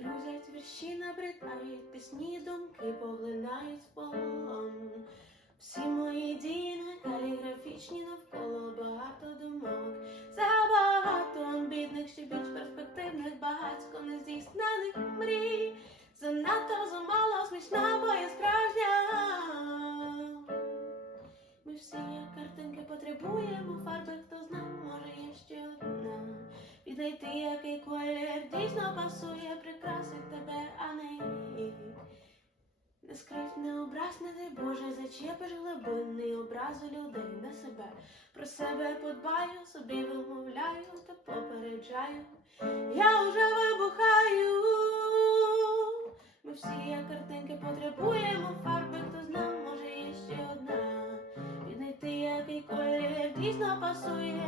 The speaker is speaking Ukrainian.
Грузять вірші, набридають пісні, думки поглинають в полон. Всі мої дії не каліграфічні навколо багато думок. Забагато амбітних, ще більш перспективних, багатько нездійснених мрій. Занадто замало смішна, бо я справжня. Ми всі як картинки потребуємо фарби, хто зна, може є ще одна. Віднайти, який колір дійсно пасує, Не скрив, не образ, не дай Боже, зачепиш глибинний образу людей на себе. Про себе подбаю, собі вимовляю та попереджаю. Я вже вибухаю. Ми всі як картинки потребуємо фарби, хто зна, може є ще одна. Віднайти, який колір дійсно пасує,